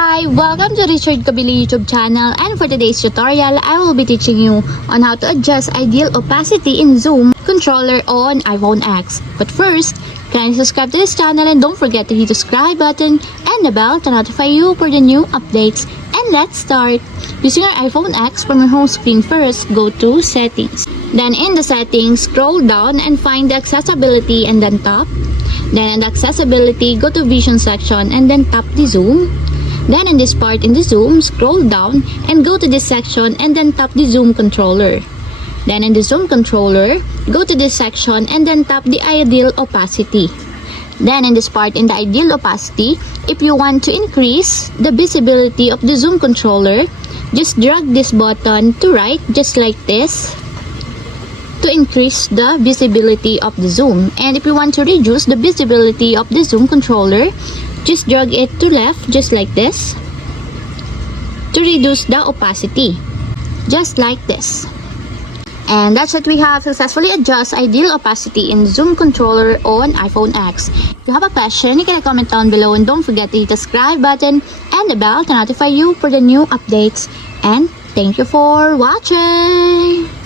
Hi, welcome to Richard Kabili YouTube channel, and for today's tutorial, I will be teaching you on how to adjust ideal opacity in Zoom controller on iPhone X. But first, kindly subscribe to this channel and don't forget to hit the subscribe button and the bell to notify you for the new updates. And let's start. Using your iPhone X, from your home screen first, go to Settings. Then in the Settings, scroll down and find the Accessibility and then tap. Then in the Accessibility, go to Vision section and then tap the Zoom. Then in this part in the Zoom, scroll down and go to this section and then tap the Zoom controller. Then in the Zoom controller, go to this section and then tap the ideal opacity. Then in this part in the ideal opacity, if you want to increase the visibility of the Zoom controller, just drag this button to right just like this to increase the visibility of the Zoom. And if you want to reduce the visibility of the Zoom controller, just drag it to left just like this to reduce the opacity, just like this. And that's it, we have successfully adjust ideal opacity in Zoom controller on iPhone X. If you have a question, you can comment down below and don't forget to hit the subscribe button and the bell to notify you for the new updates. And thank you for watching!